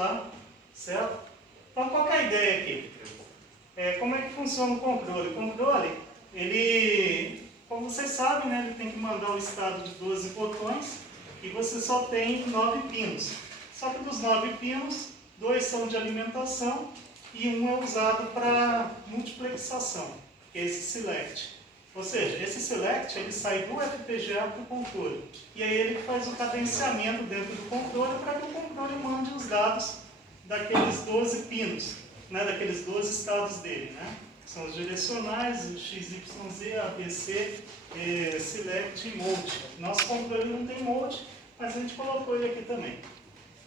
lá, certo? Então, qual que é a ideia aqui? Como é que funciona o controle? O controle, ele, como vocês sabem, né, ele tem que mandar o estado de 12 botões e você só tem 9 pinos. Só que dos 9 pinos, 2 são de alimentação e um é usado para multiplexação, que é esse select. Ou seja, esse select ele sai do FPGA para o controle. E aí ele faz o cadenciamento dentro do controle para que o controle mande os dados daqueles 12 pinos, né, daqueles 12 estados dele. Né? São os direcionais, o XYZ, ABC, select e mode. Nosso controle não tem mode, mas a gente colocou ele aqui também.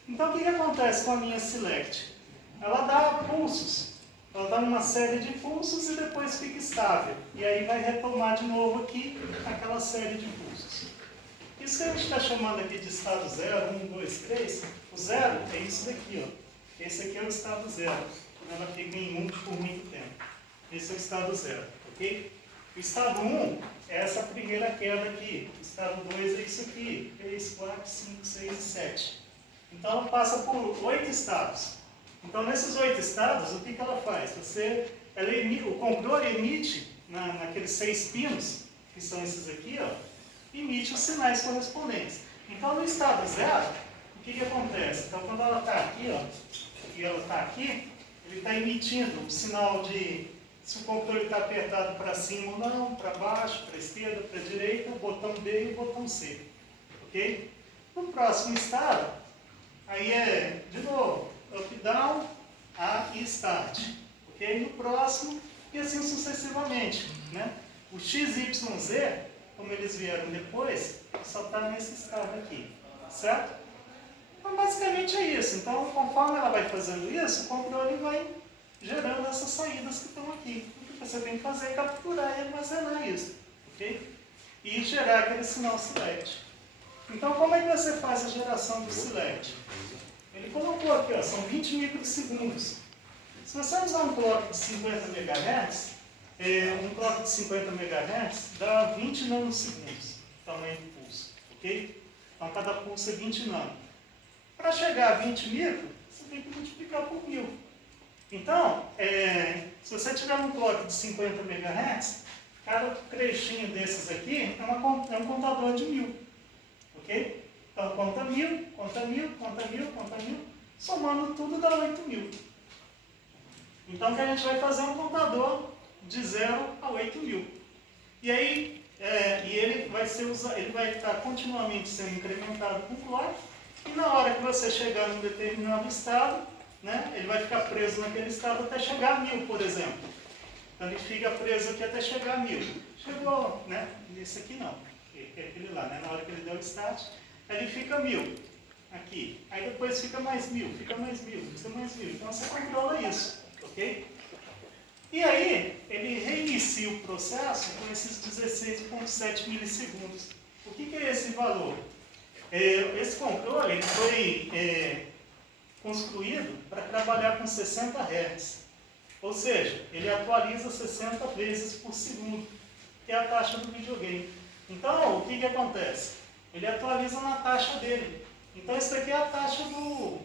Então o que acontece com a linha select? Ela dá pulsos. Ela dá uma série de pulsos e depois fica estável. E aí vai retomar de novo aqui aquela série de pulsos. Isso que a gente está chamando aqui de estado 0, 1, 2, 3. O 0 é isso daqui, ó. Esse aqui é o estado 0. Ela fica em 1 por muito tempo. Esse é o estado 0, ok? O estado 1 é essa primeira queda aqui. O estado 2 é isso aqui. 3, 4, 5, 6 e 7. Então ela passa por 8 estados. Então, nesses 8 estados, o que ela faz? O controle emite, naqueles 6 pinos, que são esses aqui, ó, emite os sinais correspondentes. Então, no estado 0, o que acontece? Então, quando ela está aqui, ó, e ela está aqui, ele está emitindo o sinal de se o controle está apertado para cima ou não, para baixo, para a esquerda, para a direita, o botão B e o botão C. Ok? No próximo estado, aí é, de novo, up, down, A e start. Ok? No próximo, e assim sucessivamente. Né? O XYZ, como eles vieram depois, só está nesse estado aqui. Certo? Então, basicamente é isso. Então, conforme ela vai fazendo isso, o controle vai gerando essas saídas que estão aqui. O que você tem que fazer é capturar e armazenar isso. Ok? E gerar aquele sinal select. Então, como é que você faz a geração do select? Ele colocou aqui, ó, são 20 microsegundos. Se você usar um clock de 50 MHz, um clock de 50 MHz dá 20 nanosegundos, tamanho do pulso, ok? Então cada pulso é 20 nano. Para chegar a 20 micro, você tem que multiplicar por 1000. Então, se você tiver um clock de 50 MHz, cada trechinho desses aqui é um contador de 1000, ok? Então, conta 1000, conta 1000, conta 1000, conta 1000, somando tudo dá 8000. Então, que a gente vai fazer um contador de 0 a 8000. E aí, ele vai estar continuamente sendo incrementado com clock, e na hora que você chegar num determinado estado, né, ele vai ficar preso naquele estado até chegar a 1000, por exemplo. Então, ele fica preso aqui até chegar a 1000. Chegou, né? Esse aqui não, que é aquele lá, né? Na hora que ele der o start, ele fica 1000 aqui, aí depois fica mais 1000, fica mais 1000, fica mais 1000. Então você controla isso, ok? E aí ele reinicia o processo com esses 16,7 milissegundos. O que é esse valor? Esse controle ele foi construído para trabalhar com 60 Hz. Ou seja, ele atualiza 60 vezes por segundo, que é a taxa do videogame. Então, o que acontece? Ele atualiza na taxa dele. Então, isso aqui é a taxa do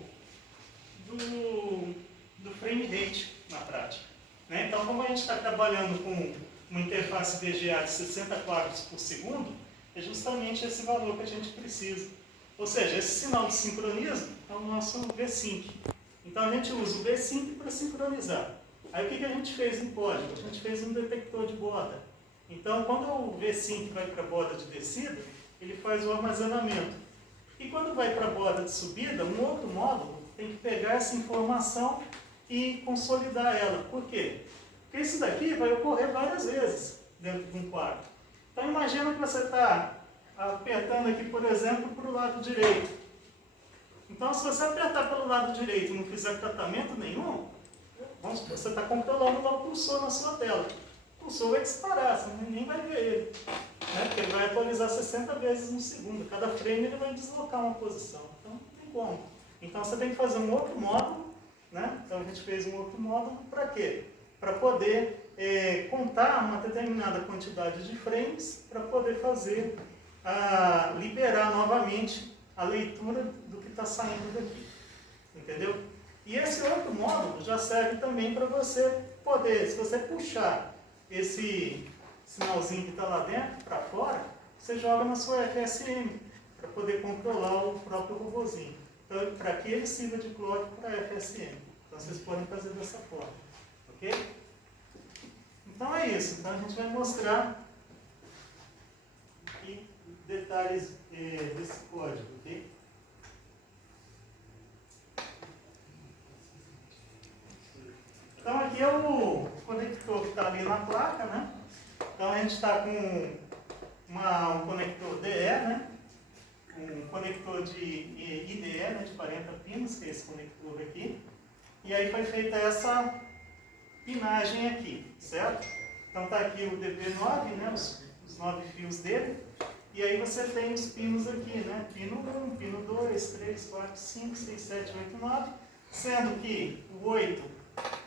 frame rate na prática. Né? Então, como a gente está trabalhando com uma interface VGA de 60 quadros por segundo, é justamente esse valor que a gente precisa. Ou seja, esse sinal de sincronismo é o nosso V-Sync. Então, a gente usa o V-Sync para sincronizar. Aí, o que a gente fez em código? A gente fez um detector de borda. Então, quando o V-Sync vai para a borda de descida, ele faz o armazenamento. E quando vai para a borda de subida, um outro módulo tem que pegar essa informação e consolidar ela. Por quê? Porque isso daqui vai ocorrer várias vezes dentro de um quadro. Então imagina que você está apertando aqui, por exemplo, para o lado direito. Então se você apertar pelo lado direito e não fizer tratamento nenhum, vamos supor, você está controlando lá o cursor na sua tela. O cursor vai disparar, você nem vai ver ele. Né? Porque ele vai atualizar 60 vezes no segundo. Cada frame ele vai deslocar uma posição. Então não tem como. Então você tem que fazer um outro módulo. Né? Então a gente fez um outro módulo para quê? Para poder contar uma determinada quantidade de frames para poder fazer, liberar novamente a leitura do que está saindo daqui. Entendeu? já serve também para você poder, se você puxar esse sinalzinho que está lá dentro para fora, você joga na sua FSM para poder controlar o próprio robozinho. Então, para que ele sirva de clock para FSM. Então, vocês podem fazer dessa forma. Ok? Então, é isso. Então, a gente vai mostrar aqui detalhes desse código. Ok? Então, aqui é o conector que está ali na placa, né? Então, a gente está com um conector DE, né? Um conector de IDE, né? De 40 pinos, que é esse conector aqui. E aí foi feita essa pinagem aqui, certo? Então, está aqui o DP9, né? Os 9 fios dele. E aí você tem os pinos aqui, né? Pino 1, pino 2, 3, 4, 5, 6, 7, 8, 9. Sendo que o 8,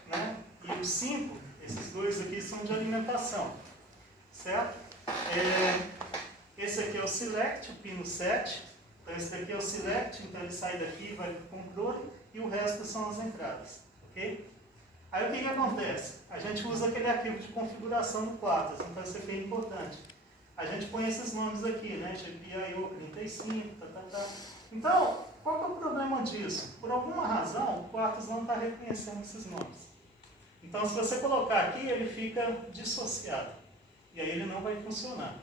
né? E os 5, esses dois aqui são de alimentação, certo? Esse aqui é o select, o pino 7. Então esse daqui é o select, então ele sai daqui e vai para o controle, e o resto são as entradas, ok? Aí o que acontece? A gente usa aquele arquivo de configuração no Quartz, então isso aqui é importante. A gente põe esses nomes aqui, né? GPIO 35, tá. Então, qual que é o problema disso? Por alguma razão, o Quartz não está reconhecendo esses nomes. Então, se você colocar aqui, ele fica dissociado. E aí ele não vai funcionar.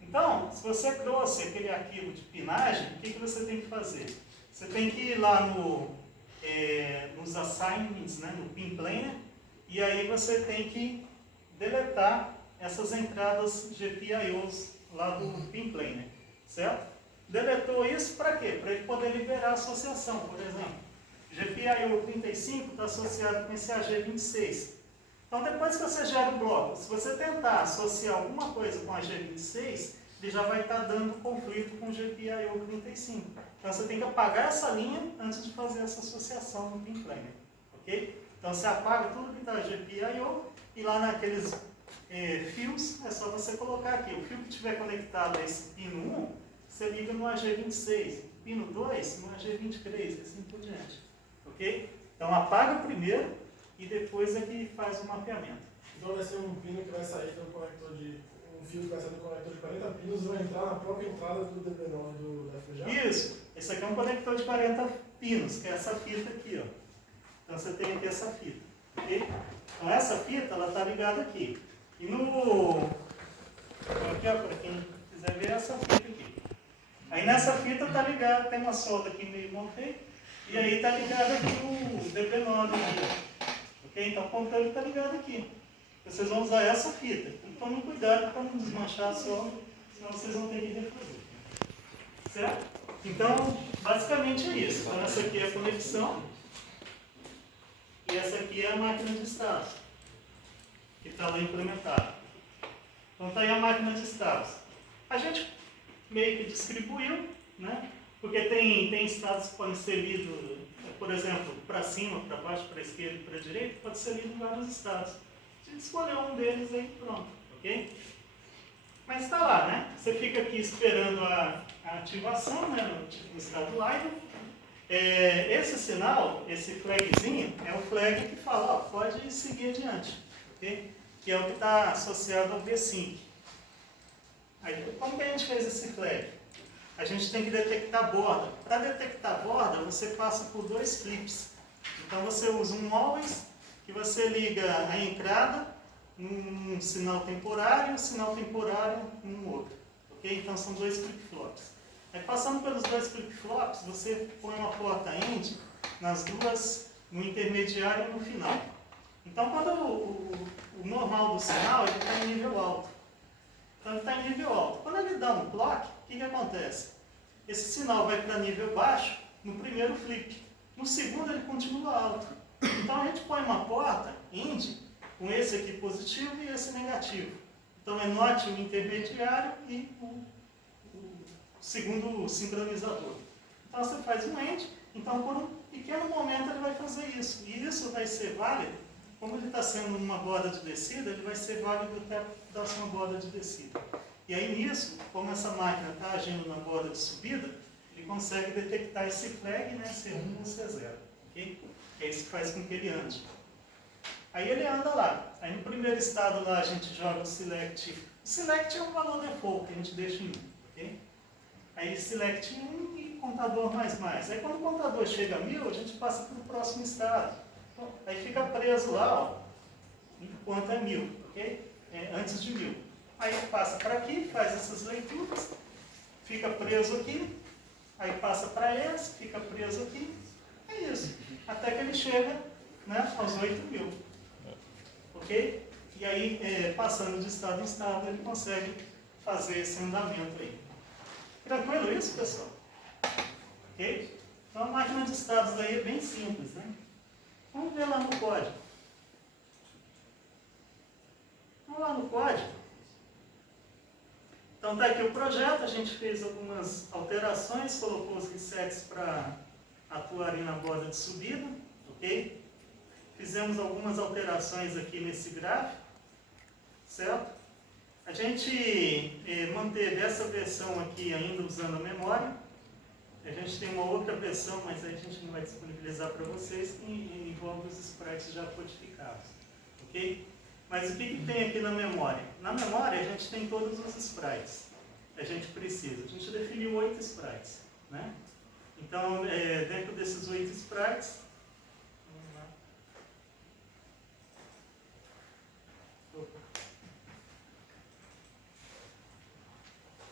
Então, se você trouxe aquele arquivo de pinagem, o que você tem que fazer? Você tem que ir lá nos assignments, né, no pin planner, e aí você tem que deletar essas entradas GPIOs lá do pin planner, certo? Deletou isso para quê? Para ele poder liberar a associação, por exemplo. GPIO 35 está associado com esse AG26. Então, depois que você gera o bloco, se você tentar associar alguma coisa com a G26, ele já vai estar dando conflito com o GPIO 35. Então, você tem que apagar essa linha antes de fazer essa associação no pin planner. Ok? Então, você apaga tudo que está GPIO e lá naqueles fios, é só você colocar aqui. O fio que estiver conectado a esse pino 1, você liga no AG26. Pino 2 no AG23, assim por diante. Ok? Então, apaga primeiro e depois é que faz o mapeamento. Então vai ser um pino que vai sair do conector um fio que vai sair do conector de 40 pinos e vai entrar na própria entrada do DB9 da FPGA? Isso. Esse aqui é um conector de 40 pinos, que é essa fita aqui, ó. Então você tem aqui essa fita. Ok? Então essa fita, ela está ligada aqui. E aqui, ó, para quem quiser ver, essa fita aqui. Aí nessa fita está ligado, tem uma solda aqui meio mal feita, e aí está ligado aqui o DB9 aqui. Ok? Então o controle está ligado aqui. Vocês vão usar essa fita. Então tomem cuidado para não desmanchar só, senão vocês vão ter que refazer. Certo? Então, basicamente é isso. Então essa aqui é a conexão. E essa aqui é a máquina de estados, que está lá implementada. Então está aí a máquina de estados. A gente meio que distribuiu, né? Porque tem estados que podem ser lidos, por exemplo, para cima, para baixo, para esquerda e para direita, pode ser lido em vários estados. A gente escolheu um deles aí, pronto, ok? Mas está lá, né? Você fica aqui esperando a ativação, né? No estado live. Esse sinal, esse flagzinho, é o flag que fala, ó, pode seguir adiante, ok? Que é o que está associado ao V5. Aí, como que a gente fez esse flag? A gente tem que detectar a borda. Para detectar a borda, você passa por 2 flips. Então você usa um always, que você liga a entrada num sinal temporário e o sinal temporário num outro. Ok? Então são 2 flip-flops. Aí, passando pelos 2 flip-flops, você põe uma porta end nas duas, no intermediário e no final. Então, quando o normal do sinal ele está em nível alto. Então, ele está em nível alto. Quando ele dá um clock, o que acontece? Esse sinal vai para nível baixo no primeiro flip. No segundo, ele continua alto. Então, a gente põe uma porta end com esse aqui positivo e esse negativo. Então, é note o intermediário e o segundo sincronizador. Então você faz um end, então por um pequeno momento ele vai fazer isso. E isso vai ser válido, como ele está sendo uma borda de descida, ele vai ser válido até a próxima borda de descida. E aí nisso, como essa máquina está agindo na borda de subida, ele consegue detectar esse flag, né, C1 ou C0. Okay? É isso que faz com que ele ande. Aí ele anda lá. Aí no primeiro estado lá a gente joga o select. O select é um valor default que a gente deixa em 1, ok? Aí select 1 e contador mais. Aí quando o contador chega a 1000, a gente passa para o próximo estado. Aí fica preso lá, ó, enquanto é 1000, ok? Antes de 1000. Aí passa para aqui, faz essas leituras, fica preso aqui, aí passa para esse, fica preso aqui. É isso. Até que ele chega, né, aos 8000. Ok? E aí, passando de estado em estado, ele consegue fazer esse andamento aí. Tranquilo isso, pessoal? Ok? Então a máquina de estados aí é bem simples, né? Vamos ver lá no código. Vamos lá no código. Então está aqui o projeto, a gente fez algumas alterações, colocou os resets para atuarem na borda de subida, ok? Fizemos algumas alterações aqui nesse gráfico, certo? A gente manteve essa versão aqui ainda usando a memória. A gente tem uma outra versão, mas aí a gente não vai disponibilizar para vocês, que envolve os sprites já codificados, ok? Mas o que tem aqui na memória? Na memória a gente tem todos os sprites que a gente precisa. A gente definiu 8 sprites, né? Então, dentro desses 8 sprites, vamos lá.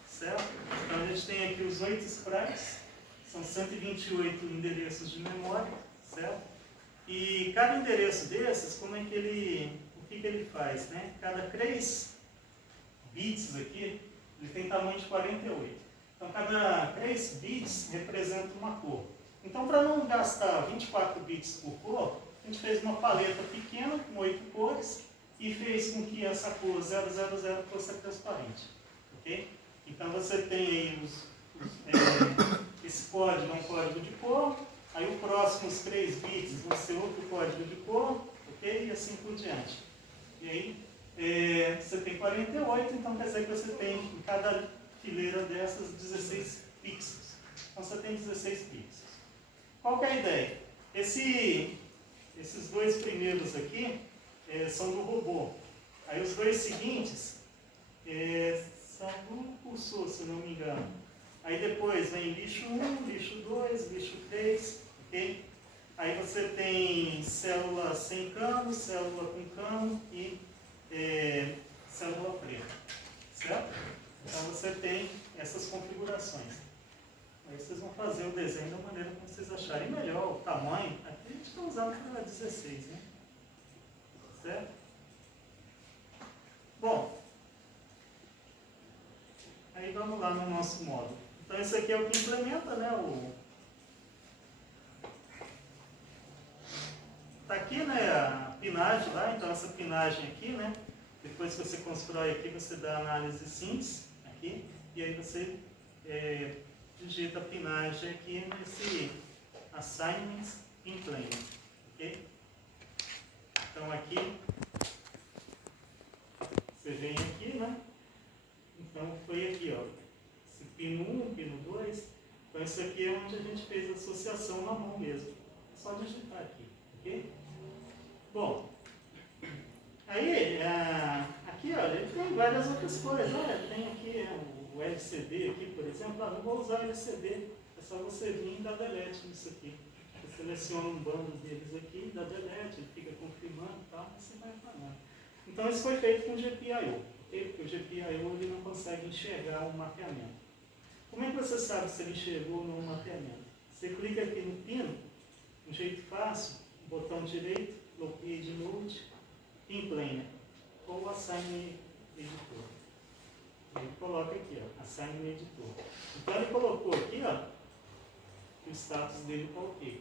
Certo? Então a gente tem aqui os 8 sprites, são 128 endereços de memória, certo? E cada endereço desses, como é que ele, o que ele faz, né? Cada 3 bits aqui, ele tem tamanho de 48. Então cada 3 bits representa uma cor. Então para não gastar 24 bits por cor, a gente fez uma paleta pequena com 8 cores e fez com que essa cor 000 fosse transparente, ok? Então você tem aí esse código é um código de cor, aí o próximo, os 3 bits, vão ser outro código de cor, ok? E assim por diante. E aí você tem 48, então quer dizer que você tem em cada fileira dessas 16 pixels. Então você tem 16 pixels. Qual que é a ideia? Esses 2 primeiros aqui são do robô. Aí os 2 seguintes são do cursor, se não me engano. Aí depois vem lixo 1, lixo 2, lixo 3, ok? Aí você tem célula sem cano, célula com cano e célula preta, certo? Então você tem essas configurações. Aí vocês vão fazer o desenho da maneira como vocês acharem melhor, o tamanho. Aqui a gente está usando para 16, né? Certo? Bom, aí vamos lá no nosso módulo. Então isso aqui é o que implementa, né? Está aqui, né, a pinagem lá, então essa pinagem aqui, né? Depois que você constrói aqui, você dá análise síntese aqui, e aí você digita a pinagem aqui nesse assignments in plane, ok? Então aqui, você vem aqui, né? Então foi aqui, ó, esse pino 1, pino 2, então isso aqui é onde a gente fez a associação na mão mesmo, é só digitar aqui, ok? Bom, aí, aqui, olha, ele tem várias outras coisas, olha, tem aqui o LCD aqui, por exemplo, não vou usar LCD, é só você vir e dar delete nisso aqui. Você seleciona um bando deles aqui, dá delete, ele fica confirmando e tal, e você vai falando. Então isso foi feito com o GPIO, okay? Porque o GPIO ele não consegue enxergar o mapeamento. Como é que você sabe se ele enxergou ou não o mapeamento? Você clica aqui no pino, um jeito fácil, botão direito, Locate Node, in Plane, ou Assign Editor. Ele coloca aqui, ó, Assign Editor. Então ele colocou aqui, ó, que o status dele está ok.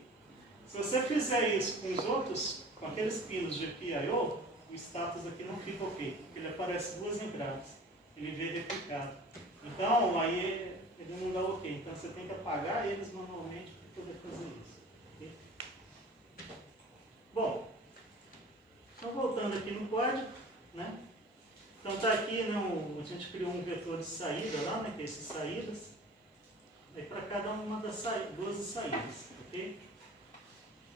Se você fizer isso com os outros, com aqueles pinos de GPIO, o status aqui não fica ok, porque ele aparece 2 entradas, ele vê replicado. Então, aí ele não dá ok. Então você tem que apagar eles manualmente para poder fazer isso. Okay? Bom, então voltando aqui no código, né? Então está aqui, né, a gente criou um vetor de saída lá, né, que é esses saídas, para cada uma das 12 saídas, ok?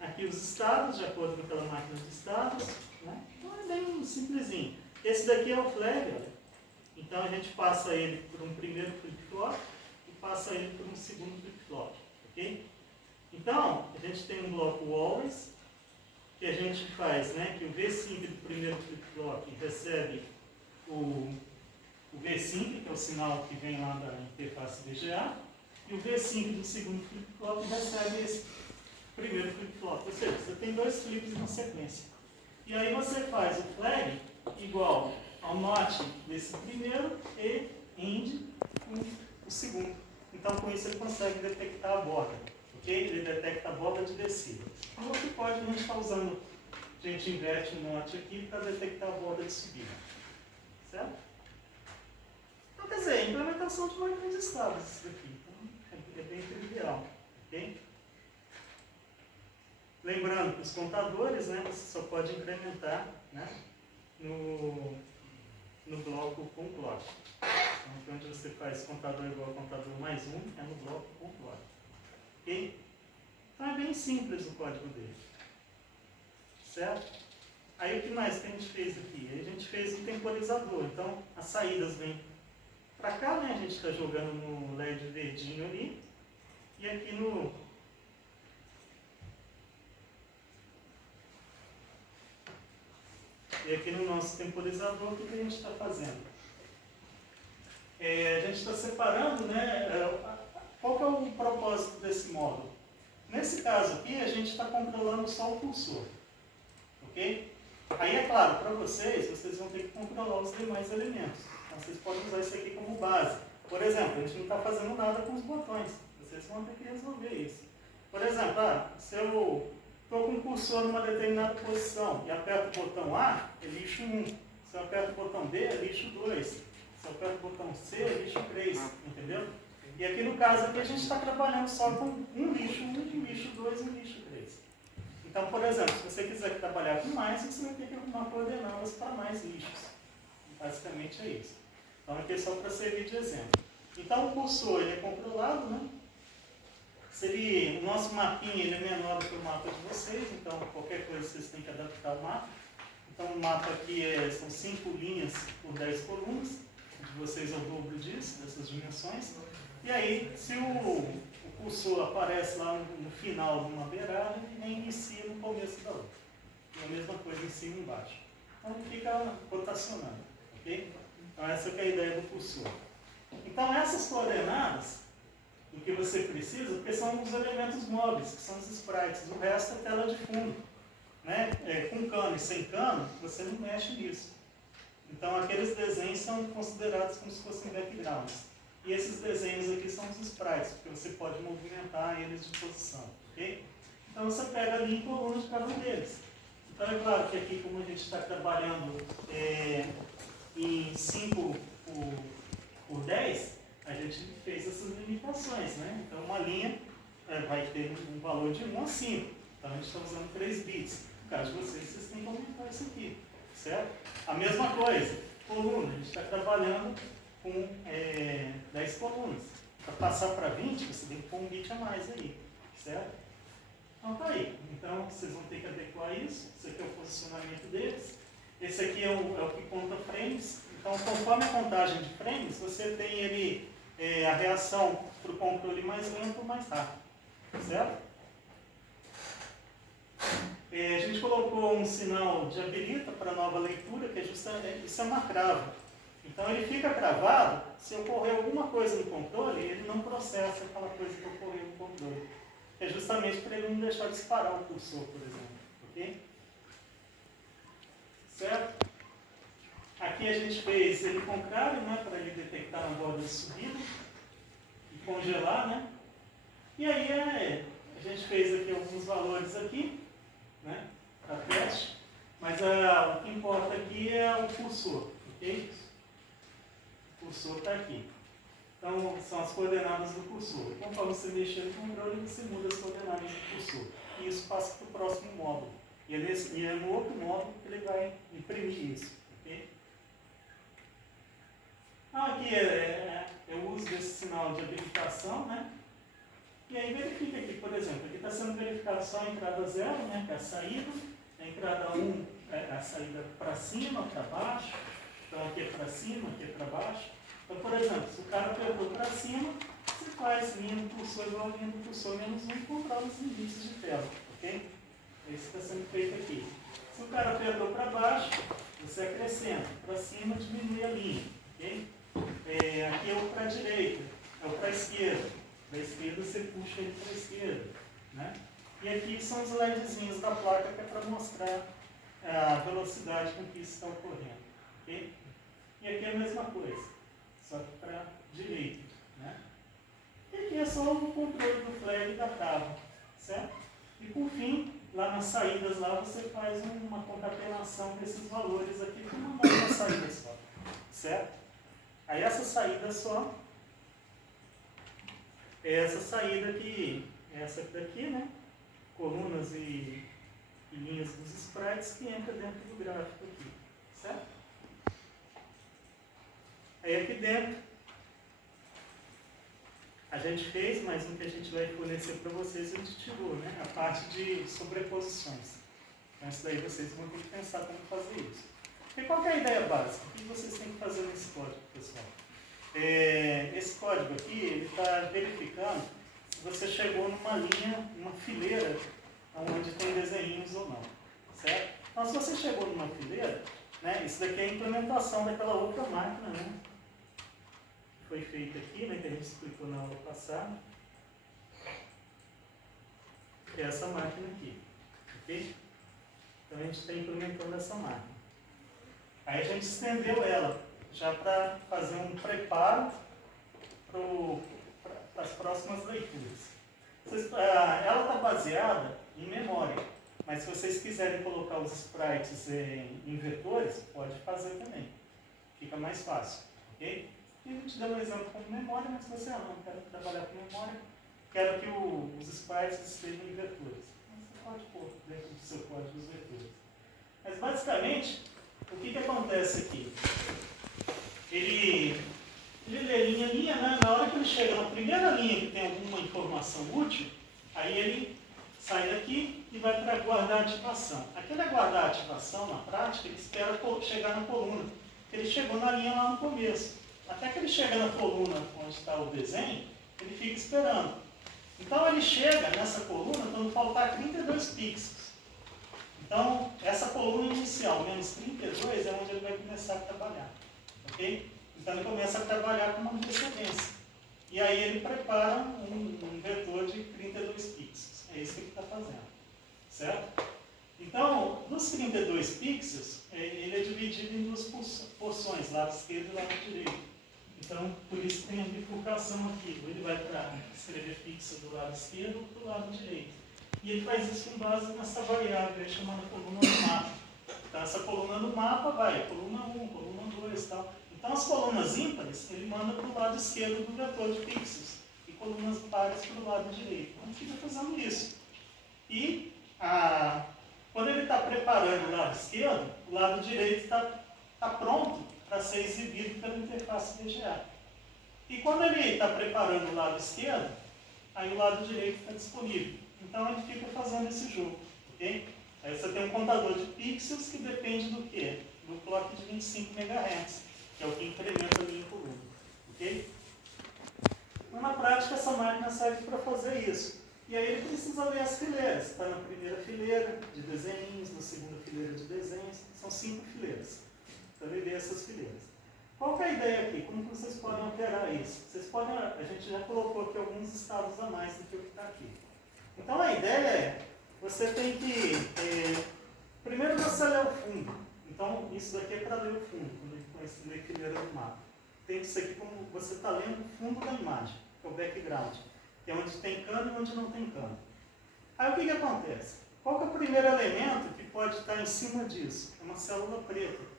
Aqui os estados, de acordo com aquela máquina de estados, Né? Então é bem simplesinho. Esse daqui é o flag, olha. Então a gente passa ele por um primeiro flip-flop e passa ele por um segundo flip-flop. Ok? Então, a gente tem um bloco always, que a gente faz, né, que o V5 do primeiro flip-flop recebe o V5, que é o sinal que vem lá da interface VGA, e o V5 do segundo flip-flop recebe esse primeiro flip-flop. Ou seja, você tem dois flips na sequência. E aí você faz o flag igual ao not desse primeiro e end com o segundo. Então, com isso, ele consegue detectar a borda. Ok? Ele detecta a borda de descida. Então, o que pode, a gente está usando, a gente inverte o not aqui para detectar a borda de subida. Certo? Então, quer dizer, implementação de máquinas estáveis isso daqui. Então, é bem trivial. Ok? Lembrando que os contadores, né, você só pode incrementar, né, no bloco com plot. Então, onde você faz contador igual a contador mais 1, é no bloco com plot. Ok? Então é bem simples o código dele. Certo? Aí o que mais que a gente fez aqui? A gente fez um temporizador. Então as saídas vêm para cá, né? A gente está jogando no LED verdinho ali. E aqui no... E aqui no nosso temporizador, o que a gente está fazendo? A gente está separando, né? Qual que é o propósito desse módulo? Nesse caso aqui, a gente está controlando só o cursor. Ok? Aí, é claro, para vocês vão ter que controlar os demais elementos. Então, vocês podem usar isso aqui como base. Por exemplo, a gente não está fazendo nada com os botões. Vocês vão ter que resolver isso. Por exemplo, se eu estou com o cursor numa determinada posição e aperto o botão A, é lixo 1. Se eu aperto o botão B, é lixo 2. Se eu aperto o botão C, é lixo 3. Entendeu? E aqui no caso aqui a gente está trabalhando só com um lixo 1, um lixo 2 e um lixo 3. Então, por exemplo, se você quiser trabalhar com mais, você vai ter que arrumar coordenadas para mais lixos. Basicamente é isso. Então aqui é só para servir de exemplo. Então o cursor ele é controlado, né? O nosso mapinha ele é menor do que o mapa de vocês, então qualquer coisa vocês têm que adaptar o mapa. Então o mapa aqui são 5 linhas por 10 colunas, de vocês é o dobro disso, dessas dimensões. E aí, se o cursor aparece lá no final de uma beirada, ele reinicia no começo da outra. E a mesma coisa em cima e embaixo. Então ele fica rotacionando. Ok? Então essa que é a ideia do cursor. Então essas coordenadas, do que você precisa, porque são os elementos móveis, que são os sprites. O resto é tela de fundo. Né? Com cano e sem cano, você não mexe nisso. Então aqueles desenhos são considerados como se fossem backgrounds. E esses desenhos aqui são os sprites, porque você pode movimentar eles de posição. Okay? Então você pega ali em colunas cada um deles. Então é claro que aqui, como a gente está trabalhando em 5 por 10, a gente fez essas limitações. Né? Então uma linha vai ter um valor de 1 a 5. Então a gente está usando 3 bits. No caso de vocês têm que aumentar isso aqui. Certo? A mesma coisa, coluna, a gente está trabalhando com 10 colunas. Para passar para 20, você tem que pôr um bit a mais aí, certo? Então tá aí. Então vocês vão ter que adequar isso. Esse aqui é o posicionamento deles. Esse aqui é o que conta frames. Então, conforme a contagem de frames, você tem a reação para o controle mais lento ou mais rápido, certo? A gente colocou um sinal de habilita para nova leitura, que é justamente, isso é uma crava. Então ele fica cravado, se ocorrer alguma coisa no controle, ele não processa aquela coisa que ocorreu no controle. É justamente para ele não deixar disparar o cursor, por exemplo. Ok? Certo? Aqui a gente fez ele contrário, né, para ele detectar na borda de subida e congelar, né? E aí a gente fez aqui alguns valores aqui, né, para teste, mas o que importa aqui é o cursor, ok? O cursor está aqui. Então, são as coordenadas do cursor. Conforme você mexer no controle, você muda as coordenadas do cursor. E isso passa para o próximo módulo. E é no outro módulo que ele vai imprimir isso, ok? Então, aqui eu uso desse sinal de habilitação, né? E aí verifica aqui, por exemplo, aqui está sendo verificado só a entrada 0, né, que é a saída, A entrada 1 é a saída para cima, para baixo. Então aqui é para cima, aqui é para baixo. Então, por exemplo, se o cara apertou para cima, você faz linha do cursor igual a linha do cursor menos 1 e controla os limites de tela. Ok? Isso está sendo feito aqui. Se o cara apertou para baixo, você acrescenta. Para cima, diminui a linha. Okay? Aqui é o para a direita, é o para a esquerda. Para a esquerda, você puxa ele para a esquerda. Né? E aqui são os LEDzinhos da placa que é para mostrar a velocidade com que isso está ocorrendo. Okay? E aqui é a mesma coisa, só que para a direita. Né? E aqui é só o controle do flag e da trava. Certo? E por fim, lá nas saídas, lá você faz uma concatenação desses valores aqui para mandar uma saída só. Certo? Aí essa saída só é essa saída aqui, essa daqui, né? Colunas e linhas dos sprites que entra dentro do gráfico aqui. Certo? Aí aqui dentro a gente fez, mas o que a gente vai fornecer para vocês a gente tirou, né? A parte de sobreposições. Então isso daí vocês vão ter que pensar como fazer isso. E qual que é a ideia básica? O que vocês têm que fazer nesse código, pessoal? Esse código aqui, ele está verificando se você chegou numa linha, numa fileira, onde tem desenhinhos ou não. Certo? Então se você chegou numa fileira, né, isso daqui é a implementação daquela outra máquina, né? Foi feita aqui, né, que a gente explicou na aula passada, que é essa máquina aqui, ok? Então a gente está implementando essa máquina. Aí a gente estendeu ela, já para fazer um preparo para as próximas leituras. Ela está baseada em memória, mas se vocês quiserem colocar os sprites em vetores, pode fazer também, fica mais fácil, ok? E a gente deu um exemplo com memória, mas se você não quer trabalhar com memória, quero que os sprites estejam em vetores. Você pode pôr dentro do seu código os vetores. Mas basicamente, o que acontece aqui? Ele lê linha a linha, né? Na hora que ele chega na primeira linha que tem alguma informação útil, aí ele sai daqui e vai para guardar ativação. Aquele guardar ativação, na prática, ele espera chegar na coluna, porque ele chegou na linha lá no começo. Até que ele chega na coluna onde está o desenho, ele fica esperando. Então ele chega nessa coluna quando faltar 32 pixels. Então, essa coluna inicial, menos 32, é onde ele vai começar a trabalhar. Ok? Então ele começa a trabalhar com uma antecedência. E aí ele prepara um vetor de 32 pixels. É isso que ele está fazendo. Certo? Então, nos 32 pixels, ele é dividido em duas porções, lado esquerdo e lado direito. Então, por isso tem a bifurcação aqui. Ele vai para escrever pixel do lado esquerdo ou do lado direito. E ele faz isso com base nessa variável, chamada coluna do mapa. Então, essa coluna do mapa vai coluna 1, coluna 2 e tal. Então, as colunas ímpares, ele manda para o lado esquerdo do vetor de pixels. E colunas pares para o lado direito. Então, fica fazendo isso. E, quando ele está preparando o lado esquerdo, o lado direito está pronto para ser exibido pela interface VGA. E quando ele está preparando o lado esquerdo, aí o lado direito está disponível. Então ele fica fazendo esse jogo, ok? Aí você tem um contador de pixels que depende do quê? Do clock de 25 MHz, que é o que incrementa ali em coluna, ok? Mas na prática essa máquina serve para fazer isso. E aí ele precisa ler as fileiras. Está na primeira fileira de desenhos, na segunda fileira de desenhos, são 5 fileiras. Então ele lê essas fileiras. Qual que é a ideia aqui? Como que vocês podem alterar isso? A gente já colocou aqui alguns estados a mais do que o que está aqui. Então a ideia é, você tem que, primeiro você lê o fundo. Então isso daqui é para ler o fundo, quando a gente conhece ler fileira do mapa. Tem isso aqui como você está lendo o fundo da imagem, que é o background, que é onde tem cano e onde não tem cano. Aí o que acontece? Qual que é o primeiro elemento que pode estar em cima disso? É uma célula preta.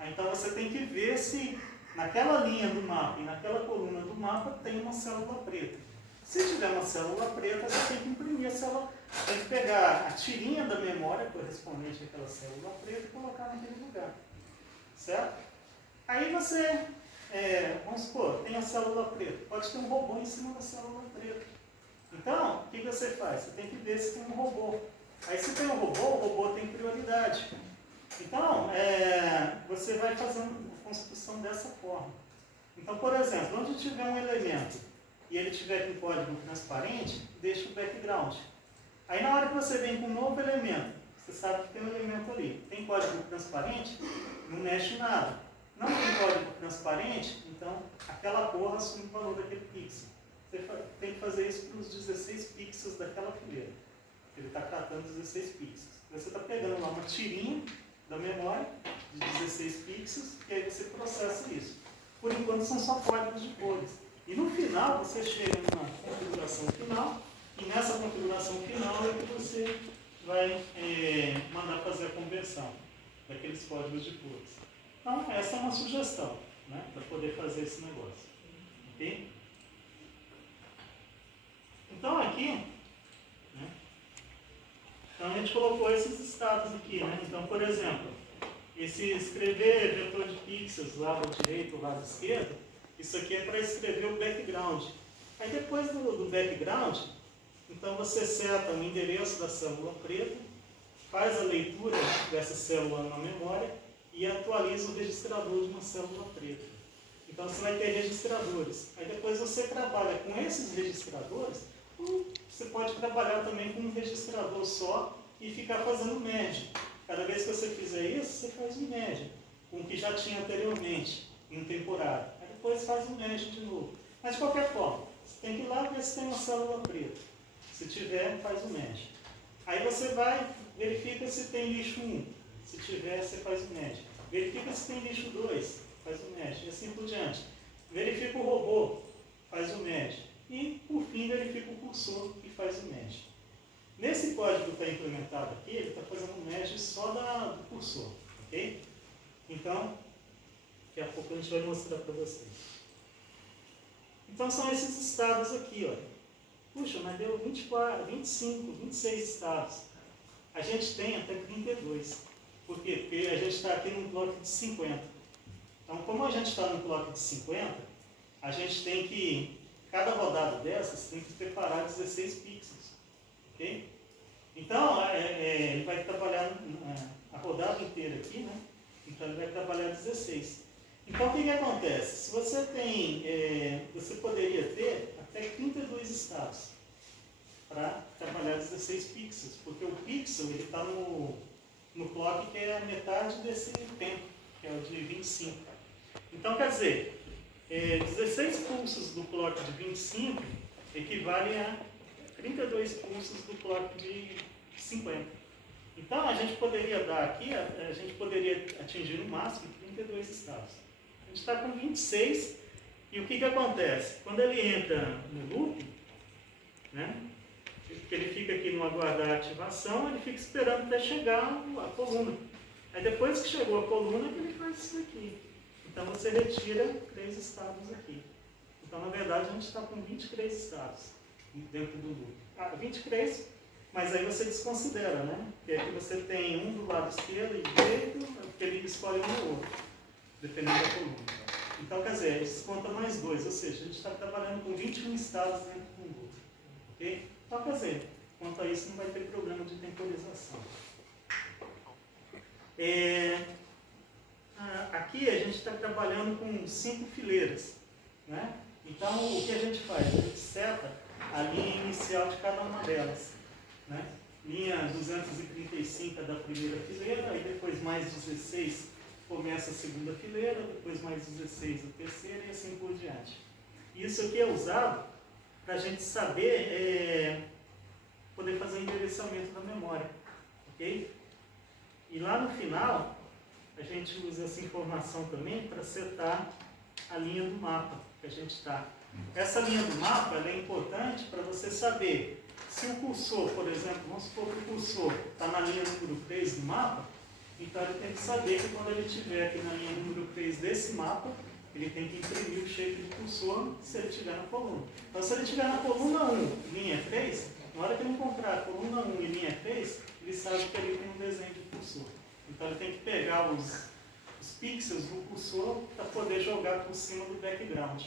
Então você tem que ver se naquela linha do mapa e naquela coluna do mapa tem uma célula preta. Se tiver uma célula preta, você tem que imprimir a célula, tem que pegar a tirinha da memória correspondente àquela célula preta e colocar naquele lugar. Certo? Aí você, vamos supor, tem a célula preta. Pode ter um robô em cima da célula preta. Então, o que você faz? Você tem que ver se tem um robô. Aí se tem um robô, o robô tem prioridade. qualidade. Então, você vai fazendo a construção dessa forma. Então, por exemplo, onde tiver um elemento e ele tiver com código transparente, deixa o background. Aí na hora que você vem com um novo elemento, você sabe que tem um elemento ali. Tem código transparente? Não mexe nada. Não tem código transparente? Então aquela porra assume o valor daquele pixel. Você tem que fazer isso para os 16 pixels daquela fileira. Ele está tratando 16 pixels. Você está pegando lá uma tirinha da memória de 16 pixels e aí você processa isso. Por enquanto são só códigos de cores. E no final você chega numa configuração final e nessa configuração final é que você vai mandar fazer a conversão daqueles códigos de cores. Então essa é uma sugestão, né, para poder fazer esse negócio. Ok? Então aqui, né, então a gente colocou esses estados aqui, né? Então, por exemplo, esse escrever vetor de pixels, lado direito, lado esquerdo, isso aqui é para escrever o background. Aí depois do background, então você seta o endereço da célula preta, faz a leitura dessa célula na memória e atualiza o registrador de uma célula preta. Então você vai ter registradores. Aí depois você trabalha com esses registradores, ou você pode trabalhar também com um registrador só e ficar fazendo merge. Cada vez que você fizer isso, você faz um merge com o que já tinha anteriormente, em um temporário. Aí depois faz um merge de novo. Mas de qualquer forma, você tem que ir lá ver se tem uma célula preta. Se tiver, faz o merge. Aí você vai, verifica se tem lixo 1. Se tiver, você faz o merge. Verifica se tem lixo 2, faz o merge. E assim por diante. Verifica o robô, faz o merge. E, por fim, verifica o cursor e faz o merge. Nesse código que está implementado aqui, ele está fazendo um merge só do cursor. Ok? Então, daqui a pouco a gente vai mostrar para vocês. Então, são esses estados aqui, olha. Puxa, mas deu 24, 25, 26 estados. A gente tem até 32. Por quê? Porque a gente está aqui num bloco de 50. Então, como a gente está num bloco de 50, a gente tem que, cada rodada dessas, tem que preparar 16 pixels. Ok? Então, ele vai trabalhar a rodada inteira aqui, né? Então, ele vai trabalhar 16. Então, o que acontece? Se você tem, você poderia ter até 32 estados para trabalhar 16 pixels, porque o pixel está no clock que é a metade desse tempo, que é o de 25. Então, quer dizer, 16 pulsos do clock de 25 equivalem a 32 pulsos do clock de 50. Então, a gente poderia dar aqui, a gente poderia atingir no máximo 32 estados. A gente está com 26, e o que acontece? Quando ele entra no loop, né, ele fica aqui no aguardar a ativação, ele fica esperando até chegar a coluna. Aí depois que chegou a coluna, ele faz isso aqui. Então você retira 3 estados aqui. Então, na verdade, a gente está com 23 estados dentro do loop. 23, mas aí você desconsidera, né? Porque aqui você tem um do lado esquerdo e direito, porque ele escolhe um ou outro, dependendo da coluna. Então, quer dizer, desconta mais 2, ou seja, a gente está trabalhando com 21 estados dentro do loop. Ok? Então, quer dizer, quanto a isso não vai ter problema de temporização. Aqui a gente está trabalhando com 5 fileiras, né? Então, o que a gente faz? A gente seta a linha inicial de cada uma delas, né? Linha 235 é da primeira fileira, aí depois mais 16 começa a segunda fileira, depois mais 16 a terceira e assim por diante. Isso aqui é usado para a gente saber poder fazer o endereçamento da memória, ok? E lá no final, a gente usa essa informação também para setar a linha do mapa que a gente está. Essa linha do mapa ela é importante para você saber se o cursor, por exemplo, vamos supor que o cursor está na linha número 3 do mapa, então ele tem que saber que quando ele estiver aqui na linha número 3 desse mapa, ele tem que imprimir o shape de cursor se ele estiver na coluna. Então, se ele estiver na coluna 1, linha 3, na hora que ele encontrar a coluna 1 e linha 3, ele sabe que ali tem um desenho de cursor. Então, ele tem que pegar os pixels do cursor para poder jogar por cima do background.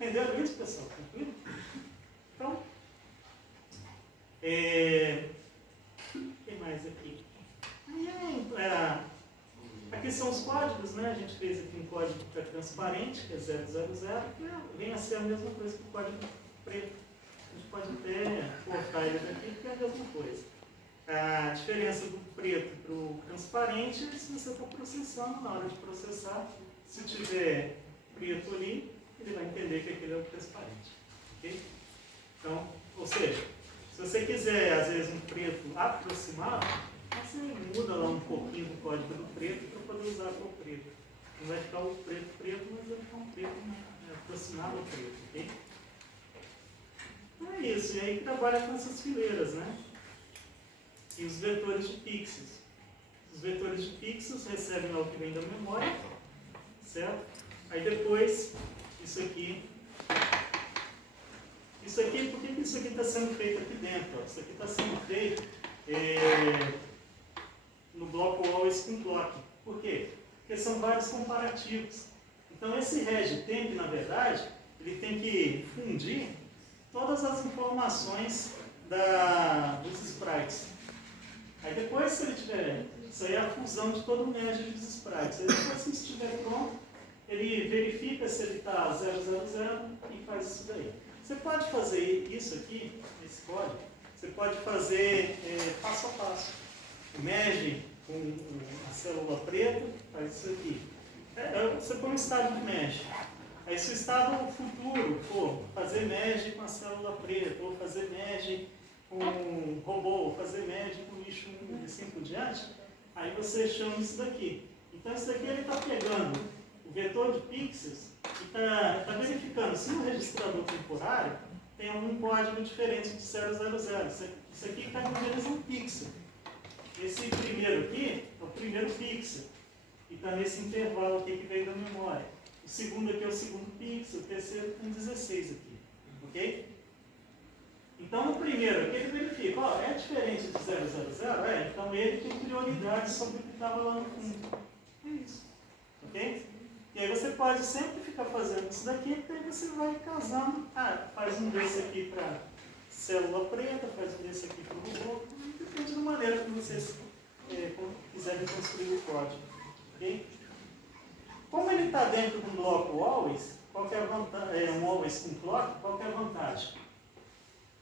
Entenderam isso, pessoal? Tranquilo? Então, o que mais aqui? aqui são os códigos, né? A gente fez aqui um código que é transparente, que é 000, que vem a ser a mesma coisa que o código preto. A gente pode até cortar ele daqui, porque é a mesma coisa. A diferença do preto para o transparente é se você está processando, na hora de processar, se tiver preto ali, ele vai entender que aquele é o transparente. Okay? Então, ou seja, se você quiser, às vezes, um preto aproximado, você muda lá um pouquinho do código do preto para poder usar a cor preto. Não vai ficar o preto, mas vai ficar um preto aproximado ao preto. Okay? Então é isso, e aí trabalha com essas fileiras, né? E os vetores de pixels. Os vetores de pixels recebem lá o que vem da memória, certo? Aí depois, isso aqui, por que isso aqui está sendo feito aqui dentro? Ó? Isso aqui está sendo feito no bloco always com clock. Por quê? Porque são vários comparativos. Então esse regtemp, na verdade, ele tem que fundir todas as informações dos sprites. Aí depois, se ele tiver, isso aí é a fusão de todo o merge dos sprites. Aí depois, se estiver pronto, ele verifica se ele está 000 e faz isso daí. Você pode fazer isso aqui, nesse código, você pode fazer passo a passo. O merge com a célula preta faz isso aqui. Você põe um estado de merge. Aí se o estado futuro for fazer merge com a célula preta, ou fazer merge com robô, ou fazer merge com lixo e assim por diante, aí você chama isso daqui. Então isso daqui ele está pegando o vetor de pixels e está verificando se no registrador temporário tem algum código diferente de 000. Isso aqui está com menos um pixel. Esse primeiro aqui é o primeiro pixel. E está nesse intervalo aqui que veio da memória. O segundo aqui é o segundo pixel, o terceiro tem 16 aqui. Ok? Então o primeiro aqui ele verifica, ó, é diferente de 000? Então ele tem prioridade sobre o que estava lá no fundo. É isso. Ok? E aí você pode sempre ficar fazendo isso daqui, porque aí você vai casando. Faz um desse aqui para célula preta, faz um desse aqui para o robô. Depende da maneira que vocês quiserem construir o código. Okay? Como ele está dentro de um bloco always, qual que é a vantagem? Um always com clock, qual que é a vantagem?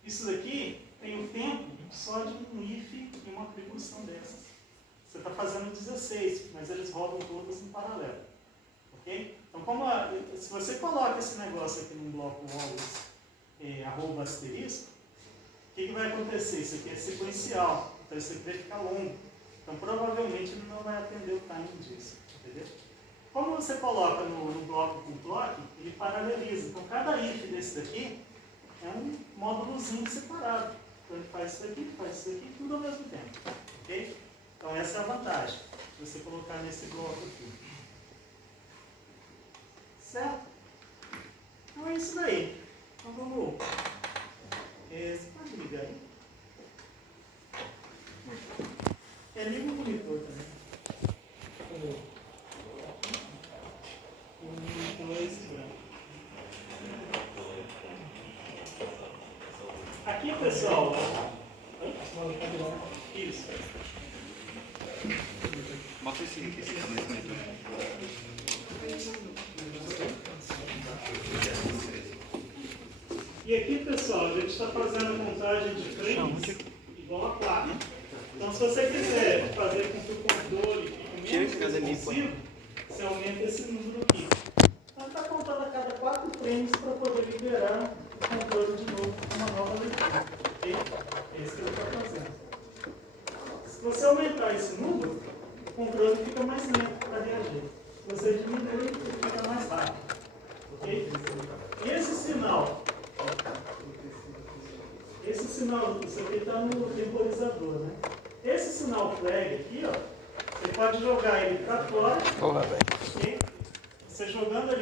Isso daqui tem o tempo só de um if e uma atribuição dessas. Você está fazendo 16, mas eles rodam todas em paralelo. Ok? Então, se você coloca esse negócio aqui num bloco always, @asterisco, o que vai acontecer? Isso aqui é sequencial, então isso aqui vai ficar longo. Então, provavelmente, ele não vai atender o timing disso. Entendeu? Como você coloca no bloco com clock, ele paraleliza. Então, cada if desse daqui é um módulozinho separado. Então, ele faz isso aqui, tudo ao mesmo tempo. Ok? Então, essa é a vantagem de você colocar nesse bloco aqui. Certo? Então, é isso daí. Então, vamos... Você pode ligar aí? Liga o monitor também. Vamos. 1, 2, branco. Aqui, pessoal. Isso. Mostra esse tamanho de monitor. E aqui, pessoal, a gente está fazendo contagem de frames igual a 4. Então, se você quiser fazer com que o controle fique menos responsivo, você aumenta esse número aqui. Então, está contando a cada 4 frames para poder liberar o controle de novo com uma nova leitura. Ok? É isso que ele está fazendo. Se você aumentar esse número, o controle fica mais lento para reagir. Se você diminuir, ele fica mais rápido. Ok? E esse sinal, isso aqui está no temporizador, né? Esse sinal flag aqui, ó, você pode jogar ele para fora. Okay? Você jogando ele